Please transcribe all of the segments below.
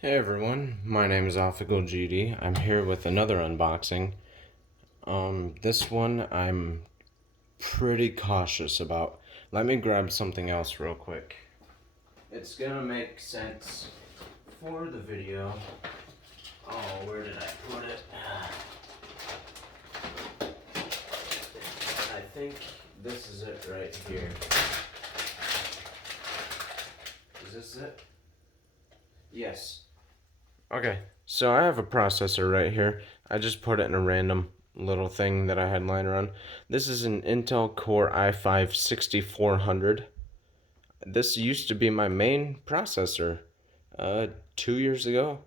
Hey everyone, my name is GD. I'm here with another unboxing. This one I'm pretty cautious about. Let me grab something else real quick. It's gonna make sense for the video. Oh, where did I put it? I think this is it right here. Is this it? Yes. Okay, so I have a processor right here. I just put it in a random little thing that I had lying around. This is an Intel Core i5-6400. This used to be my main processor 2 years ago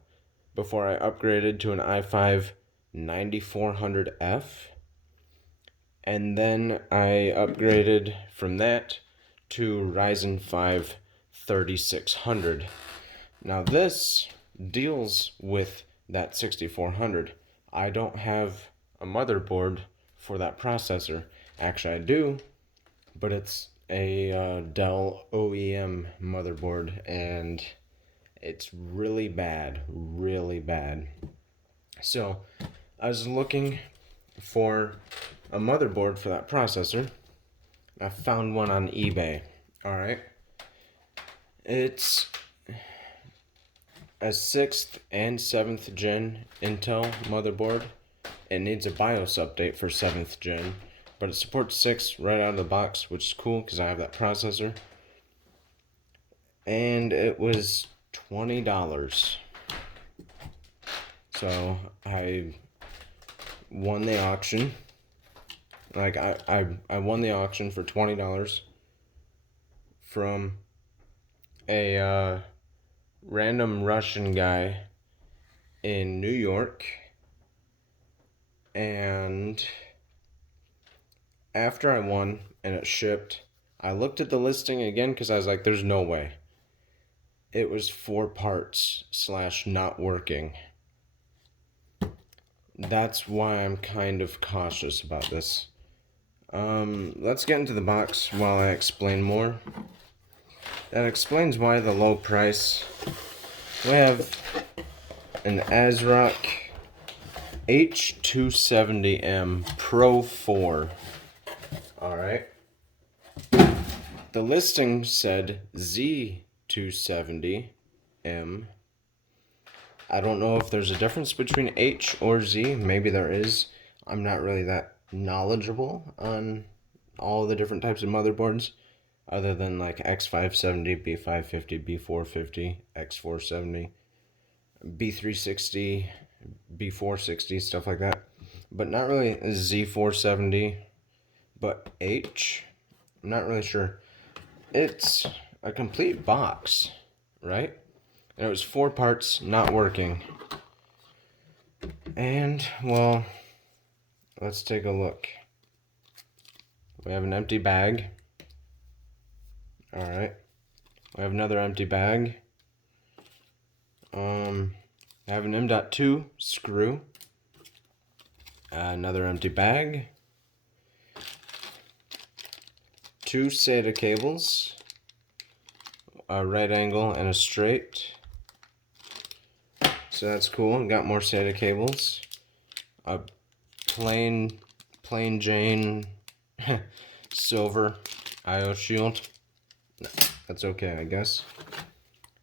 before I upgraded to an i5-9400F. And then I upgraded from that to Ryzen 5 3600. Now this deals with that 6400. I don't have a motherboard for that processor. Actually, I do, but it's a Dell OEM motherboard, and it's really bad, really bad. So I was looking for a motherboard for that processor. I found one on eBay. All right, it's a 6th and 7th gen Intel motherboard. It needs a BIOS update for 7th gen, but it supports 6 right out of the box, which is cool because I have that processor. And it was $20. So I won the auction. I won the auction for $20 from a random Russian guy in New York. And after I won and it shipped, I looked at the listing again because I was like, there's no way. It was 4 parts / not working. That's why I'm kind of cautious about this. Let's get into the box while I explain more. That explains why the low price. We have an ASRock H270M Pro 4. Alright. The listing said Z270M. I don't know if there's a difference between H or Z. Maybe there is. I'm not really that knowledgeable on all the different types of motherboards, other than like X570, B550, B450, X470, B360, B460, stuff like that. But not really Z470, but H. I'm not really sure. It's a complete box, right? And it was 4 parts not working. And, well, let's take a look. We have an empty bag. Alright. We have another empty bag. I have an M.2 screw. Another empty bag. 2 SATA cables. A right angle and a straight. So that's cool. Got more SATA cables. A plain Jane silver IO shield. No, that's okay, I guess.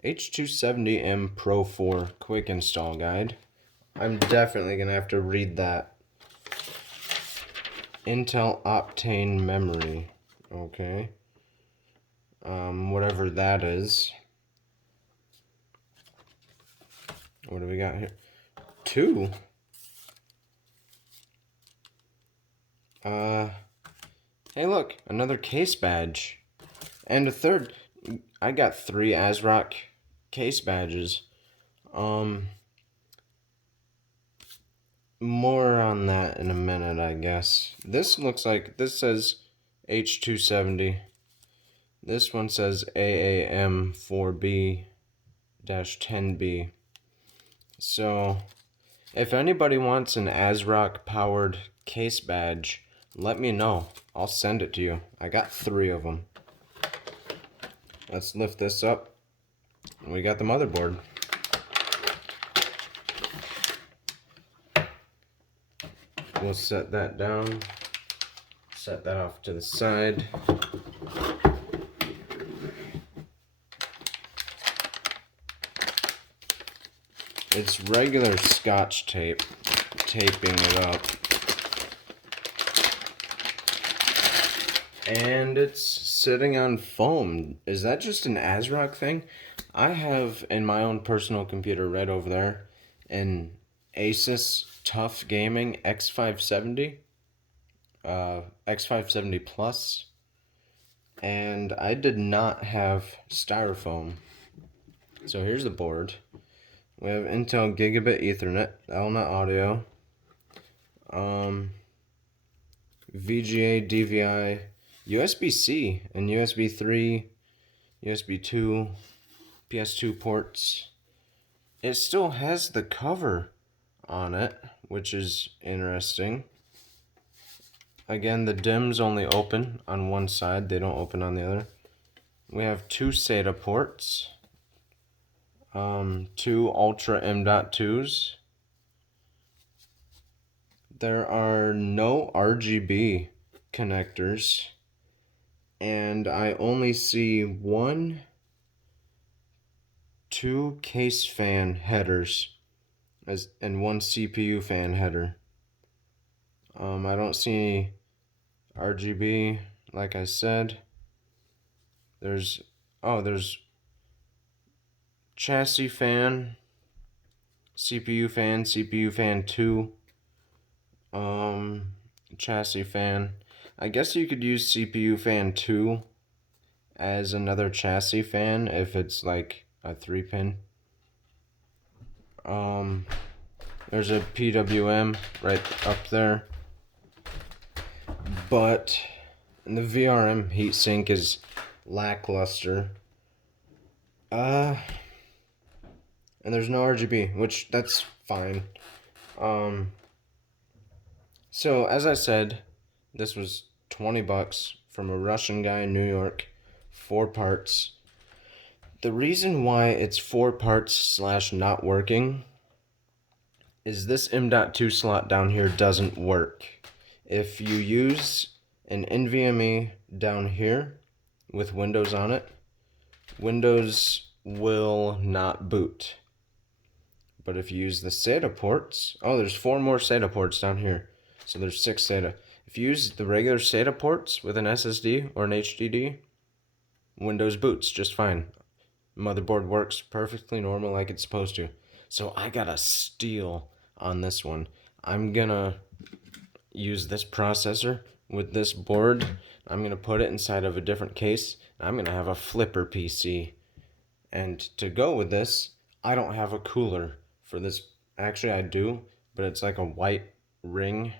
H270M Pro 4 quick install guide. I'm definitely gonna have to read that. Intel Optane memory. Okay. Whatever that is. What do we got here? 2. Hey look, another case badge. And a 3rd. I got 3 ASRock case badges. More on that in a minute, I guess. This looks like, this says H270. This one says AAM4B-10B. So, if anybody wants an ASRock powered case badge, let me know. I'll send it to you. I got 3 of them. Let's lift this up. We got the motherboard. we'll set that down. Set that off to the side. It's regular Scotch tape, taping it up. And it's sitting on foam. Is that just an ASRock thing? I have in my own personal computer right over there an Asus Tough Gaming X570, X570 Plus, and I did not have styrofoam. So here's the board. We have Intel Gigabit Ethernet, Elna audio, VGA, DVI, USB-C, and USB 3, USB 2, PS2 ports. It still has the cover on it, which is interesting. Again, the DIMMs only open on one side, they don't open on the other. We have 2 SATA ports, 2 Ultra M.2s. There are no RGB connectors, and I only see 2 case fan headers and 1 CPU fan header. I don't see RGB, like I said. There's chassis fan, CPU fan 2, chassis fan. I guess you could use CPU fan 2 as another chassis fan if it's like a 3-pin. There's a PWM right up there. But the VRM heatsink is lackluster. And there's no RGB, which that's fine. So as I said, this was $20 from a Russian guy in New York, 4 parts. The reason why it's 4 parts / not working is this M.2 slot down here doesn't work. If you use an NVMe down here with Windows on it, Windows will not boot. But if you use the SATA ports, there's 4 more SATA ports down here. So there's 6 SATA. If you use the regular SATA ports with an SSD or an HDD, Windows boots just fine. Motherboard works perfectly normal like it's supposed to. So I got a steal on this one. I'm gonna use this processor with this board. I'm gonna put it inside of a different case. I'm gonna have a flipper PC. And to go with this, I don't have a cooler for this. Actually, I do, but it's like a white ring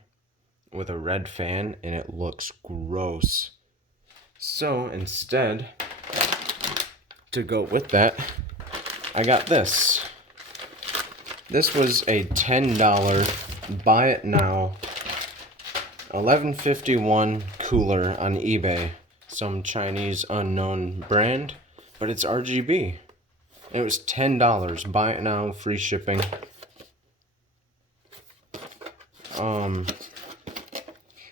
with a red fan, and it looks gross. So instead, to go with that, I got this. This was a $10 buy it now 1151 cooler on eBay, some Chinese unknown brand, but it's RGB. It was $10, buy it now, free shipping.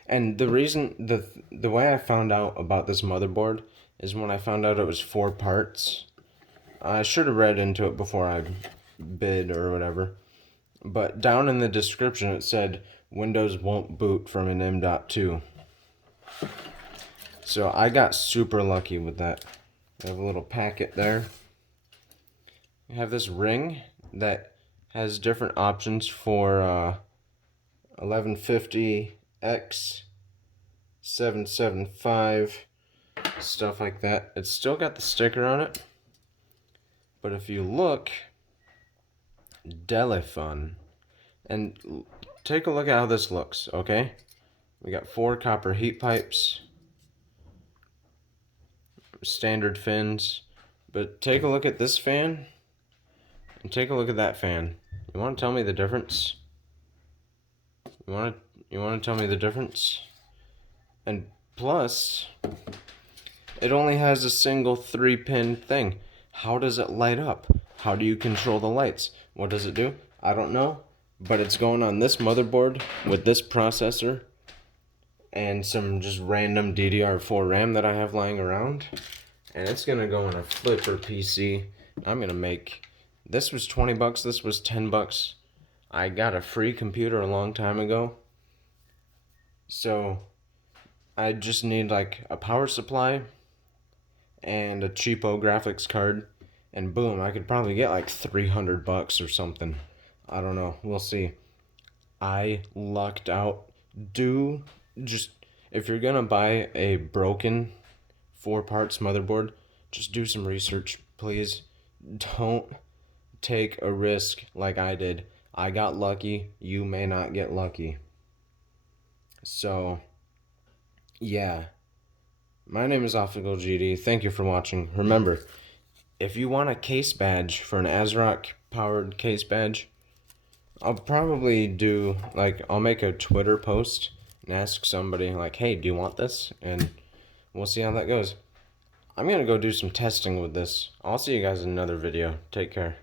And the reason, the way I found out about this motherboard is when I found out it was 4 parts. I should have read into it before I bid or whatever. But down in the description it said Windows won't boot from an M.2. So I got super lucky with that. I have a little packet there. I have this ring that has different options for 1150X, 775, stuff like that. It's still got the sticker on it. But if you look, deli fun. And take a look at how this looks, okay? We got 4 copper heat pipes, standard fins. But take a look at this fan, and take a look at that fan. You want to tell me the difference? You want to tell me the difference? And plus, it only has a single 3-pin thing. How does it light up? How do you control the lights? What does it do? I don't know. but it's going on this motherboard with this processor and some just random DDR4 RAM that I have lying around. And it's gonna go in a flipper PC. I'm gonna make, this was 20 bucks, this was 10 bucks. I got a free computer a long time ago. So I just need like a power supply and a cheapo graphics card, and boom, I could probably get like 300 bucks or something. I don't know, we'll see. I lucked out. If you're gonna buy a broken 4 parts motherboard, just do some research, please. Don't take a risk like I did. I got lucky, you may not get lucky. So, yeah. My name is Optical GD. Thank you for watching. Remember, if you want a case badge for an ASRock powered case badge, I'll probably do, like, I'll make a Twitter post and ask somebody, like, hey, do you want this? And we'll see how that goes. I'm gonna go do some testing with this. I'll see you guys in another video. Take care.